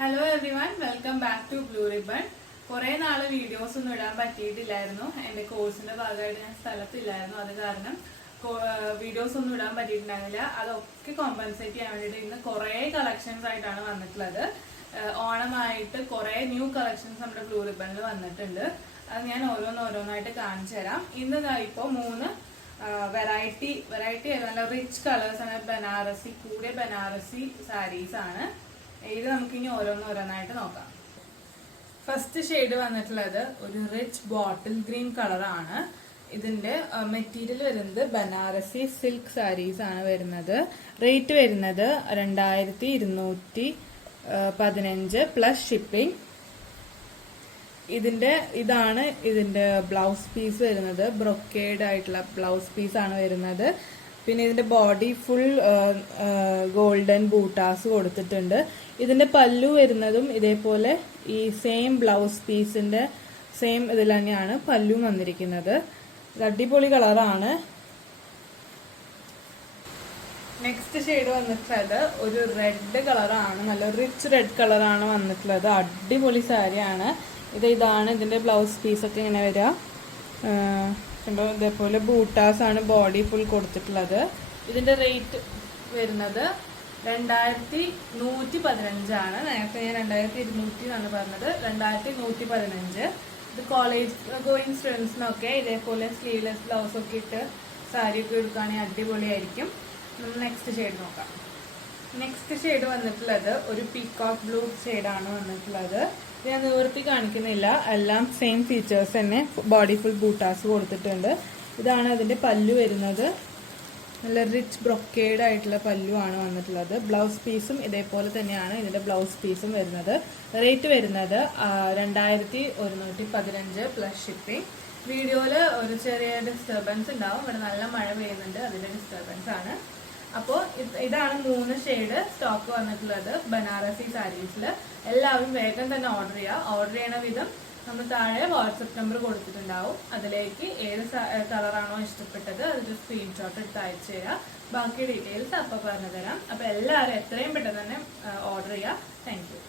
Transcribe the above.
Hello everyone, welcome back to blue ribbon. കുറെ നാള് videos ഒന്നും ഇടാൻ പറ്റിയിട്ടില്ലായിരുന്നു. എന്റെ കോഴ്സിന്റെ ഭാഗമായിട്ട് ഞാൻ സ്ഥലത്തില്ലായിരുന്നു. അത് കാരണം വീഡിയോസ് ഒന്നും ഇടാൻ പറ്റിയിട്ടുണ്ടായിരുന്നില്ല. അതൊക്കെ കോമ്പൻസേറ്റ് ചെയ്യാൻ വേണ്ടിയിട്ട് ഇന്ന് കുറെ കളക്ഷൻസ് ആയിട്ടാണ് വന്നിട്ടുള്ളത്. ഓണമായിട്ട് കുറെ ന്യൂ കളക്ഷൻസ് നമ്മുടെ ബ്ലൂ റിബണിൽ വന്നിട്ടുണ്ട്. അത് ഞാൻ ഓരോന്നായിട്ട് കാണിച്ചു തരാം. ഇന്ന് ഇപ്പോ 3 വെറൈറ്റി നല്ല റിച്ച് കളേഴ്സ് ആണ്. ബനാറസി കൂടിയ ബനാറസി സാരീസ് ആണ്. ഇത് നമുക്കിനി ഓരോന്നായിട്ട് നോക്കാം. ഫസ്റ്റ് ഷെയ്ഡ് വന്നിട്ടുള്ളത് ഒരു റിച്ച് ബോട്ടിൽ ഗ്രീൻ കളറാണ്. ഇതിന്റെ മെറ്റീരിയൽ വരുന്നത് ബനാറസി സിൽക്ക് സാരീസ് ആണ് വരുന്നത്. റേറ്റ് വരുന്നത് 2215 പ്ലസ് ഷിപ്പിംഗ്. ഇതാണ് ഇതിന്റെ ബ്ലൗസ് പീസ് വരുന്നത്. ബ്രൊക്കേഡ് ആയിട്ടുള്ള ബ്ലൗസ് പീസ് ആണ് വരുന്നത്. പിന്നെ ഇതിന്റെ ബോഡി ഫുൾ ഗോൾഡൻ ബൂട്ടാസ് കൊടുത്തിട്ടുണ്ട്. ഇതിന്റെ പല്ലു വരുന്നതും ഇതേപോലെ ഈ സെയിം ബ്ലൗസ് പീസിന്റെ സെയിം ഇതിൽ തന്നെയാണ് പല്ലു വന്നിരിക്കുന്നത്. അടിപൊളി കളറാണ്. നെക്സ്റ്റ് ഷെയ്ഡ് വന്നിട്ടുള്ളത് ഒരു റെഡ് കളറാണ്. നല്ല റിച്ച് റെഡ് കളറാണ് വന്നിട്ടുള്ളത്. അടിപൊളി സാരിയാണ്. ഇതാണ് ഇതിന്റെ ബ്ലൗസ് പീസൊക്കെ ഇങ്ങനെ വരിക. ഇതേപോലെ ബൂട്ടാസ് ആണ് ബോഡി ഫുൾ കൊടുത്തിട്ടുള്ളത്. ഇതിന്റെ റേറ്റ് വരുന്നത് 2115 ആണ്. നേരത്തെ ഞാൻ 2200 എന്നാണ് പറഞ്ഞത്. 2115. ഇത് കോളേജ് ഗോയിങ് സ്റ്റുഡൻസിനൊക്കെ ഇതേപോലെ സ്ലീവ്ലെസ് ബ്ലൗസ് ഒക്കെ ഇട്ട് സാരി ഒക്കെ എടുക്കുകയാണെങ്കിൽ അടിപൊളിയായിരിക്കും. നമ്മൾ നെക്സ്റ്റ് ഷെയ്ഡ് നോക്കാം. നെക്സ്റ്റ് ഷെയ്ഡ് വന്നിട്ടുള്ളത് ഒരു പീകോക്ക് ബ്ലൂ ഷെയ്ഡാണ് വന്നിട്ടുള്ളത്. ഞാൻ നിവർത്തി കാണിക്കുന്നില്ല, എല്ലാം സെയിം ഫീച്ചേഴ്സ് തന്നെ. ബോഡി ഫുൾ ബൂട്ടാസ് കൊടുത്തിട്ടുണ്ട്. ഇതാണ് അതിന്റെ പല്ലു വരുന്നത്. നല്ല റിച്ച് ബ്രൊക്കേഡ് ആയിട്ടുള്ള പല്ലു ആണ് വന്നിട്ടുള്ളത്. ബ്ലൗസ് പീസും ഇതേപോലെ തന്നെയാണ് ഇതിന്റെ ബ്ലൗസ് പീസും വരുന്നത്. റേറ്റ് വരുന്നത് 2115 പ്ലസ് ഷിപ്പിംഗ്. വീഡിയോയില് ഒരു ചെറിയ ഡിസ്റ്റർബൻസ് ഉണ്ടാവും. ഇവിടെ നല്ല മഴ പെയ്യുന്നുണ്ട്, അതിന്റെ ഡിസ്റ്റർബൻസ് ആണ്. അപ്പോൾ ഇതാണ് 3 ഷെയ്ഡ് സ്റ്റോക്ക് വന്നിട്ടുള്ളത് ബനാറസി സാരീസിൽ. എല്ലാവരും വേഗം തന്നെ ഓർഡർ ചെയ്യുക. ഓർഡർ ചെയ്യണ വിധം നമ്മൾ താഴെ വാട്സപ്പ് നമ്പർ കൊടുത്തിട്ടുണ്ടാവും. അതിലേക്ക് ഏത് കളറാണോ ഇഷ്ടപ്പെട്ടത് അതിന്റെ സ്ക്രീൻഷോട്ട് എടുത്ത് അയച്ചു തരാം. ബാക്കി ഡീറ്റെയിൽസ് അപ്പോൾ പറഞ്ഞു തരാം. അപ്പോൾ എല്ലാവരും എത്രയും പെട്ടെന്ന് തന്നെ ഓർഡർ ചെയ്യുക. Thank you.